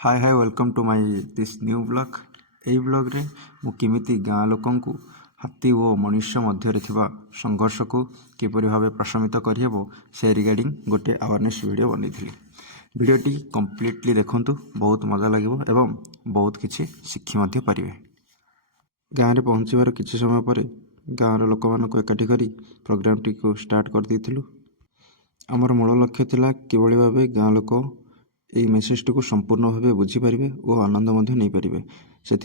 Hi hi welcome to my this new blog. यही blog रे मु किमिति गाँ लोकंकु हाथी और मनुष्य मध्य संघर्ष को किपरि भाव प्रशमित करहब से रिगार्डिंग गोटे अवेयरनेस वीडियो बनी। वीडियोटी कंप्लीटली देखंतु, बहुत मजा लगे एवं बहुत किछि शिखि पारे। गाँव में पहुँचबार किछि समय पर गाँव लोक मानक एकाठी करी प्रोग्राम टी को स्टार्ट कर देइथिलु। आमर मूल लक्ष्य थिला किभଳି भाबे गाँ लोक यही मेसेज टी को संपूर्ण भाव बुझीपारे और आनंद नहीं पारे। से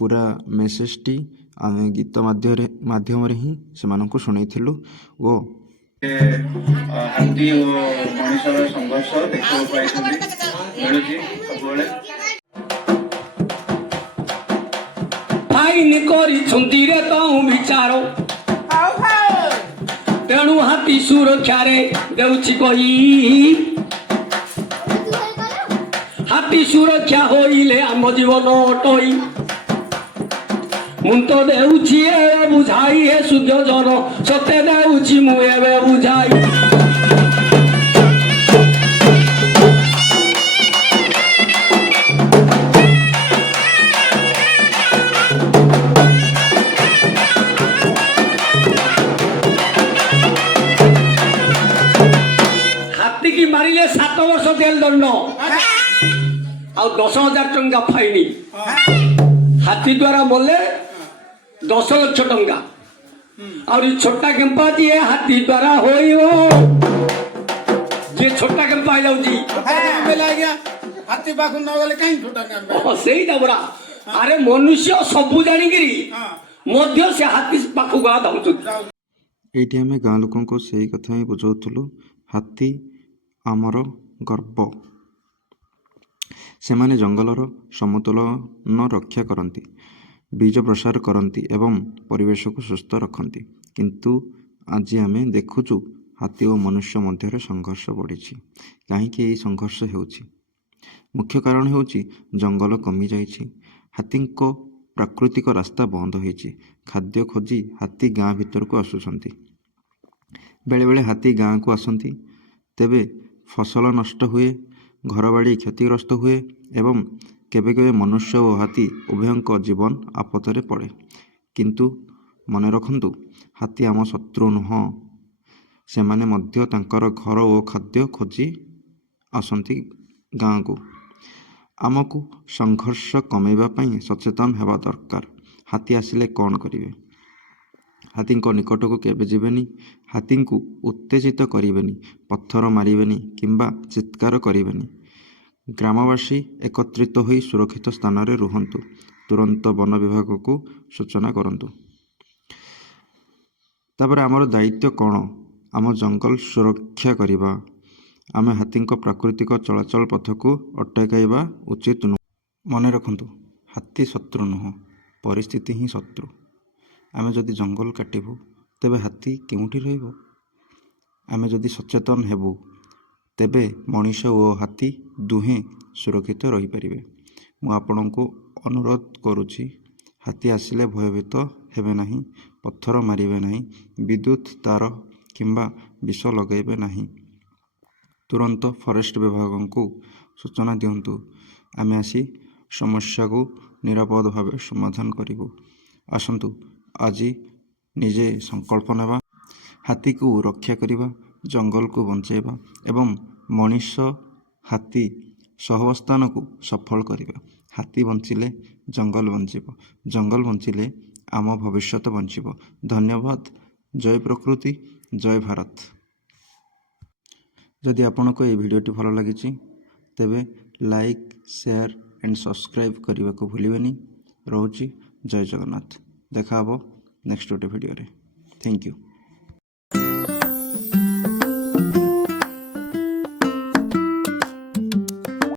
पूरा मेसेज टी आम गीत माध्यम ही से शुणु वो हाथी और मनुष्य संघर्ष देखा तेणु हाथी सुरक्षा देउछि कही हाथी सुरक्षा होइले आम जीवन अटई मुंत देउछि ए बुझाई हे सूर्य जन सत्य देउछि मु एबे बुझाई। हाथी की मारिले 7 वर्ष जेल दंड आ 10,000 टंका फाइनी। हाथी द्वारा बोले 10 लाख टंका और छोटा केम्पा जी हाथी द्वारा हो छोटा केम्पा हाथी पाख न गले कहीं छोटा केम्पा सही बड़ा। अरे मनुष्य सबू जानिकरी मध्य से हाथी पाख गा धाउछ। एठी हमें गाँ लोकों को सही कथा ही बुझाउथुलु। हाथी आमर गर्व। सेमाने जंगलर समतोलन रक्षा करती, बीज प्रसार करती एवं परिवेश को सुस्थ रखती। किंतु आज आम देखुचु हाथी और मनुष्य मध्य संघर्ष बढ़ी। कहीं संघर्ष होउछि? मुख्य कारण होउछि जंगल कमी जाइछि। हाथी को प्राकृतिक रास्ता बंद होइछि। खाद्य खोजी हाथी गाँ भीतर को आसुछंती। बेले बेले हाथी गाँ को आसंती, तेबे फसल नष्ट हुए, घरबाड़ी क्षतिग्रस्त हुए एवं केबे केबे मनुष्य और हाथी उभयों जीवन आपतरे पड़े। किंतु मन रखंतु, हाथी आम शत्रु नुह। सेमाने मध्य तांकर घर और खाद्य खोजी आसंती गाँ को। आमको संघर्ष कमेबा पई सचेतन हेबा दरकार। हाथी आसिले कौन करिवे? हाथी निकट को केबे जीवेनी। हाथी को उत्तेजित करिवेनी, पत्थर मारिवेनी किंबा चित्कार करिवेनी। ग्रामवासी एकत्रित होई सुरक्षित स्थान रे रुहंतु। तुरंत वन विभाग को सूचना करंतु। तापर आमर दायित्व कौन? आम जंगल सुरक्षा करिबा। आम हाथी प्राकृतिक चलाचल पथ को अटकाइबा उचित नुह। मन रखंतु, हाथी शत्रु नुह, परिस्थिति ही शत्रु। आमे जदि जंगल काटिबु तेबे हाथी केउठी रहइबो? आमे जदि सचेतन हेबु तेबे मनुष्य और हाथी दुहे सुरक्षित रही पारिबे। मु आपनको अनुरोध करुछि, हाथी आसिले भयभीत हेबे नहीं, पत्थर मारिबे नहीं, विद्युत तार किंबा विष लगेबे नहीं। तुरंत फॉरेस्ट विभाग को सूचना दियंतु। आमे आसी समस्या को निरापद भाव समाधान करिबु। आसंतु आज निजे संकल्प नेबा, हाथी को रक्षा करिबा, जंगल को बंचाइबा एवं मनुष्य हाथी सहवस्थान को सफल करिबा। हाथी बंचिले जंगल बंचिबो, जंगल बंचिले आम भविष्यत बंचिबो। धन्यवाद। जय प्रकृति, जय भारत। जदि आपन को ये वीडियोटी भल लगी तेबे लाइक, शेयर एंड सब्सक्राइब करने को भूलिबेनी। रहुछि। जय जगन्नाथ। देखा हबो नेक्स्ट गोटे वीडियो रे। Thank you.